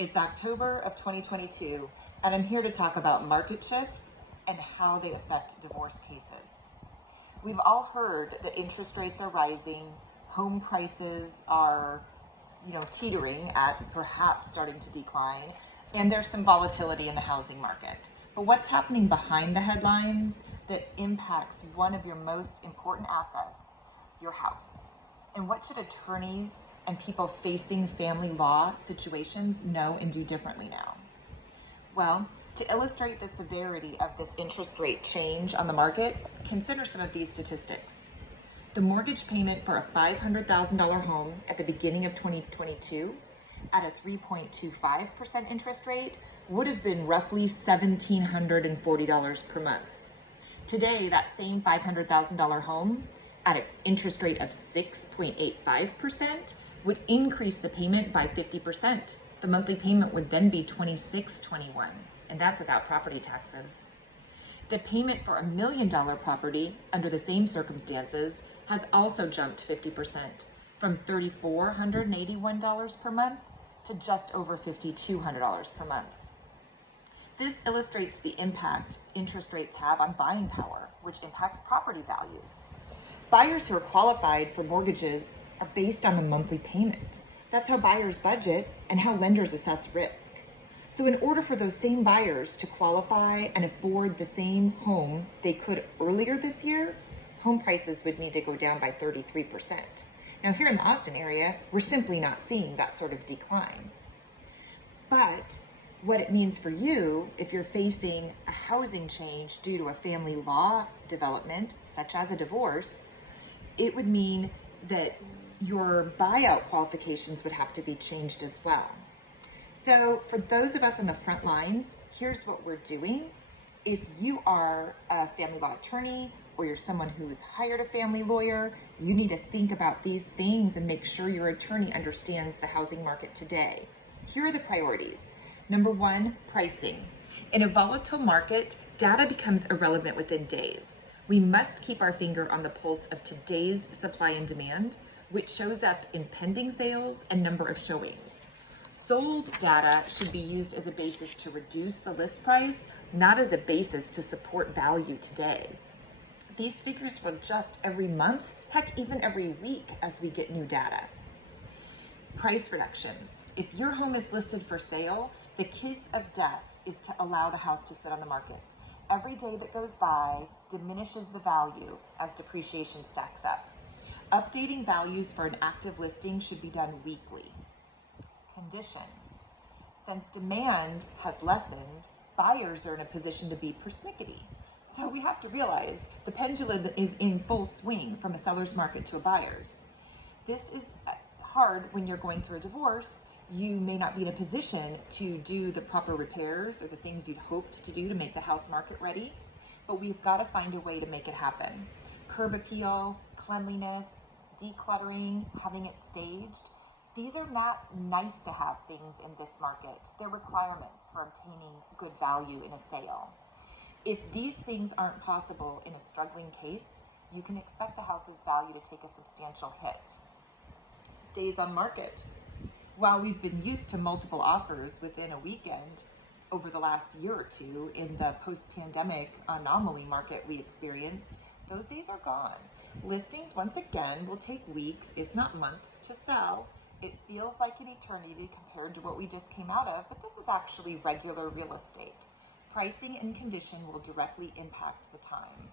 It's October of 2022, and I'm here to talk about market shifts and how they affect divorce cases. We've all heard that interest rates are rising, home prices are, teetering at perhaps starting to decline, and there's some volatility in the housing market. But what's happening behind the headlines that impacts one of your most important assets, your house? And what should attorneys and people facing family law situations know and do differently now? Well, to illustrate the severity of this interest rate change on the market, consider some of these statistics. The mortgage payment for a $500,000 home at the beginning of 2022 at a 3.25% interest rate would have been roughly $1,740 per month. Today, that same $500,000 home at an interest rate of 6.85% would increase the payment by 50%. The monthly payment would then be $2,621, and that's without property taxes. The payment for $1 million property under the same circumstances has also jumped 50%, from $3,481 per month to just over $5,200 per month. This illustrates the impact interest rates have on buying power, which impacts property values. Buyers who are qualified for mortgages are based on the monthly payment. That's how buyers budget and how lenders assess risk. So in order for those same buyers to qualify and afford the same home they could earlier this year, home prices would need to go down by 33%. Now here in the Austin area, we're simply not seeing that sort of decline. But what it means for you, if you're facing a housing change due to a family law development, such as a divorce, it would mean that your buyout qualifications would have to be changed as well. So for those of us on the front lines, here's what we're doing. If you are a family law attorney or you're someone who's hired a family lawyer, you need to think about these things and make sure your attorney understands the housing market today. Here are the priorities. Number one, pricing. In a volatile market, data becomes irrelevant within days. We must keep our finger on the pulse of today's supply and demand, which shows up in pending sales and number of showings. Sold data should be used as a basis to reduce the list price, not as a basis to support value today. These figures will adjust every month, heck, even every week as we get new data. Price reductions. If your home is listed for sale, the kiss of death is to allow the house to sit on the market. Every day that goes by diminishes the value as depreciation stacks up. Updating values for an active listing should be done weekly. Condition. Since demand has lessened, buyers are in a position to be persnickety. So we have to realize the pendulum is in full swing from a seller's market to a buyer's. This is hard when you're going through a divorce. You may not be in a position to do the proper repairs or the things you'd hoped to do to make the house market ready, but we've got to find a way to make it happen. Curb appeal, cleanliness, decluttering, having it staged. These are not nice to have things in this market. They're requirements for obtaining good value in a sale. If these things aren't possible in a struggling case, you can expect the house's value to take a substantial hit. Days on market. While we've been used to multiple offers within a weekend over the last year or two in the post-pandemic anomaly market we experienced, those days are gone. Listings, once again, will take weeks, if not months, to sell. It feels like an eternity compared to what we just came out of, but this is actually regular real estate. Pricing and condition will directly impact the time.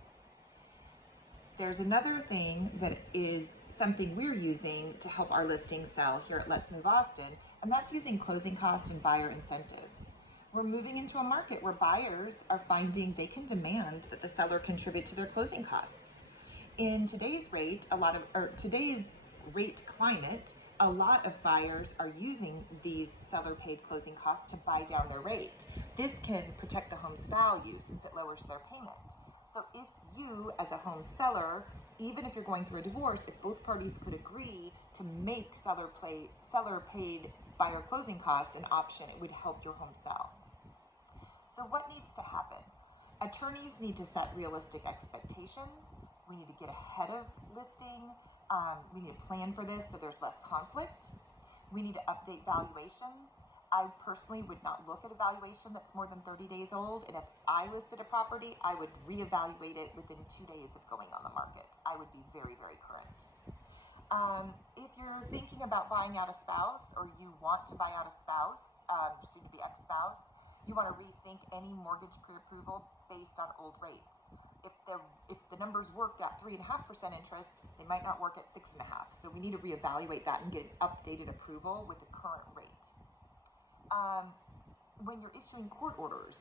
There's another thing that is something we're using to help our listings sell here at Let's Move Austin, and that's using closing costs and buyer incentives. We're moving into a market where buyers are finding they can demand that the seller contribute to their closing costs. In today's rate climate, a lot of buyers are using these seller-paid closing costs to buy down their rate. This can protect the home's value since it lowers their payment. So if you, as a home seller, even if you're going through a divorce, if both parties could agree to make seller-paid buyer closing costs an option, it would help your home sell. So what needs to happen? Attorneys need to set realistic expectations. We need to get ahead of listing. We need to plan for this so there's less conflict. We need to update valuations. I personally would not look at a valuation that's more than 30 days old. And if I listed a property, I would reevaluate it within 2 days of going on the market. I would be very, very current. If you're thinking about buying out a spouse, or you want to buy out a spouse, soon to be ex-spouse, you want to rethink any mortgage pre-approval based on old rates. If the numbers worked at 3.5% interest, they might not work at 6.5%. So we need to reevaluate that and get an updated approval with the current rate. When you're issuing court orders,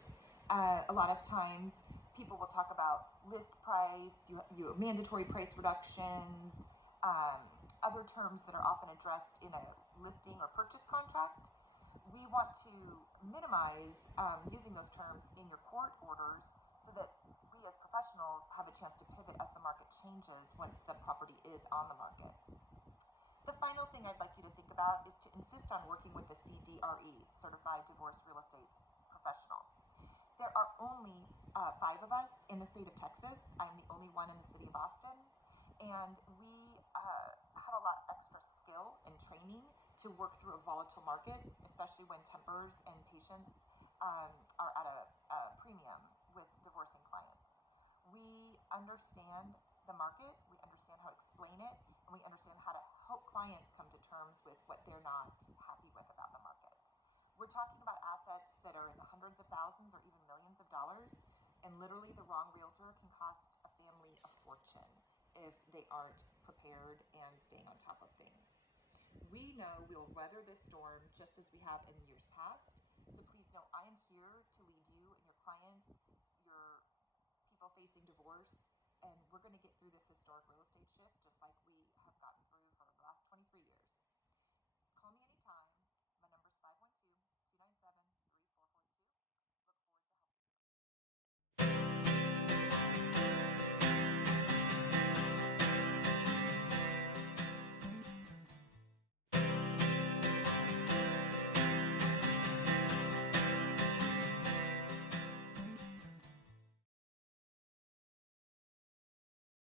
a lot of times people will talk about list price, you mandatory price reductions, other terms that are often addressed in a listing or purchase contract. We want to minimize using those terms in your court orders so that we as professionals have a chance to pivot as the market changes once the property is on the market. The final thing I'd like you to think about is to insist on working with a CDRE, Certified Divorce Real Estate Professional. There are only 5 of us in the state of Texas. I'm the only one in the city of Austin. And we have a lot of extra skill and training to work through a volatile market, especially when tempers and patience are at a premium with divorcing clients. We understand the market, we understand how to explain it, and we understand how to help clients come to terms with what they're not happy with about the market. We're talking about assets that are in the hundreds of thousands or even millions of dollars, and literally the wrong realtor can cost a family a fortune if they aren't prepared and staying on top of things. We know we'll weather this storm just as we have in years past, so please know I am here to lead you and your clients